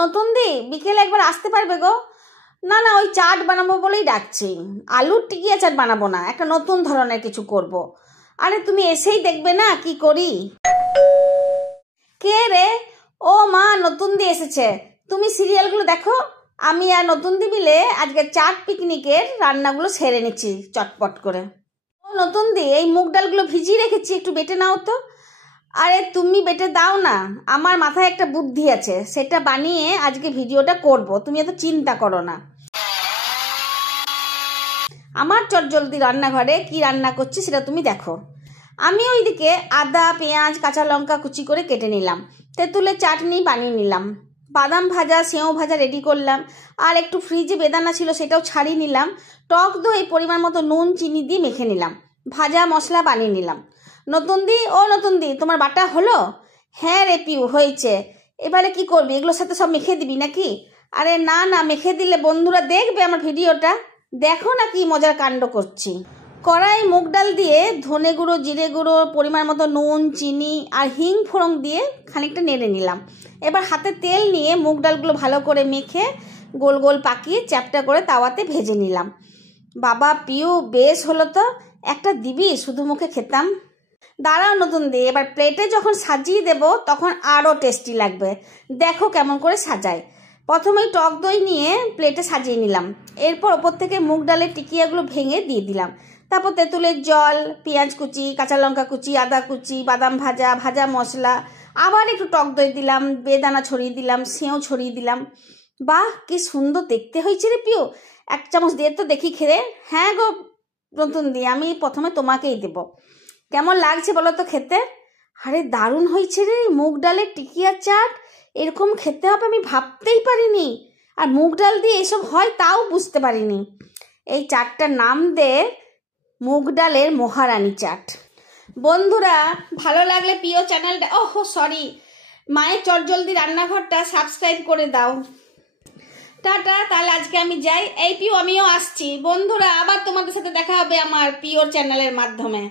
নতুন দি, বিকেলে একবার আসতে পারবে গো? না না, ওই চাট বানাবো বলেই ডাকছি। আলুর টিকিয়া চাট বানাবো না, একটা নতুন ধরনের কিছু করব। আরে তুমি এসেই দেখবে না কি করি। কে রে? ও মা, নতুন দি এসেছে। তুমি সিরিয়ালগুলো দেখো, আমি আর নতুন দি মিলে আজকে চাট পিকনিকের রান্নাগুলো সেরে নিচ্ছি চটপট করে। ও নতুন দি, এই মুগ ডালগুলো ভিজিয়ে রেখেছি, একটু বেটে নাও তো। আরে তুমি বেটে দাও না, আমার মাথায় একটা বুদ্ধি আছে, সেটা বানিয়ে আজকে ভিডিওটা করব, তুমি এত চিন্তা করো না। আমার চটজলদি রান্নাঘরে কি রান্না করছি সেটা তুমি দেখো। আমি ওইদিকে আদা, পেঁয়াজ, কাঁচা লঙ্কা কুচি করে কেটে নিলাম, তেঁতুলের চাটনি বানিয়ে নিলাম, বাদাম ভাজা, সেও ভাজা রেডি করলাম, আর একটু ফ্রিজে বেদানা ছিল সেটাও ছাড়িয়ে নিলাম, টক দই পরিমাণ মতো নুন চিনি দিয়ে মেখে নিলাম, ভাজা মশলা বানিয়ে নিলাম। নতুন দি, ও নতুন দি, তোমার বাটা হলো? হ্যাঁ রে পিউ, হয়েছে। এবারে কি করবি, এগুলোর সাথে সব মেখে দিবি নাকি? আরে না না, মেখে দিলে বন্ধুরা দেখবে আমার ভিডিওটা, দেখো না কি মজার কাণ্ড করছি। কড়াই মুগ ডাল দিয়ে ধনে গুঁড়ো, জিরে গুঁড়ো, পরিমাণ মতো নুন, চিনি আর হিং ফোড়ন দিয়ে খানিকটা নেড়ে নিলাম। এবার হাতে তেল নিয়ে মুগ ডালগুলো ভালো করে মেখে গোল গোল পাকিয়ে চ্যাপটা করে তাওয়াতে ভেজে নিলাম। বাবা পিউ, বেশ হলো তো, একটা দিবি, শুধু মুখে খেতাম। দাঁড়াও নতুন দি, এবার প্লেটে যখন সাজিয়ে দেব তখন আরও টেস্টি লাগবে, দেখো কেমন করে সাজাই। প্রথমেই টক দই নিয়ে প্লেটে সাজিয়ে নিলাম, এরপর ওপর থেকে মুগ ডালের টিকিয়াগুলো ভেঙে দিয়ে দিলাম, তারপর তেঁতুলের জল, পেঁয়াজ কুচি, কাঁচা লঙ্কা কুচি, আদা কুচি, বাদাম ভাজা, ভাজা মশলা, আবার একটু টক দই দিলাম, বেদানা ছড়িয়ে দিলাম, সেও ছড়িয়ে দিলাম। বাহ, কি সুন্দর দেখতে হয়েছে রে পিউ, এক চামচ দিয়ে তো দেখি খেয়ে। হ্যাঁ গো নতুন দি, আমি প্রথমে তোমাকেই দেব। কেমন লাগছে বলো তো খেতে? আরে দারুণ হয়েছে রে, মুগ ডালের টিকিয়া চাট এরকম খেতে হবে আমি ভাবতেই পারিনি, আর মুগ ডাল দিয়ে এসব হয় তাও বুঝতে পারিনি। এই চাটটার নাম দে মুগ ডালের মহারানী চাট। বন্ধুরা, ভালো লাগলে প্রিয় চ্যানেলটা, সরি, মায়ের চটজলদি রান্নাঘরটা সাবস্ক্রাইব করে দাও। টাটা, তাহলে আজকে আমি যাই। এই পিও, আমিও আসছি। বন্ধুরা, আবার তোমাদের সাথে দেখা হবে আমার প্রিয় চ্যানেলের মাধ্যমে।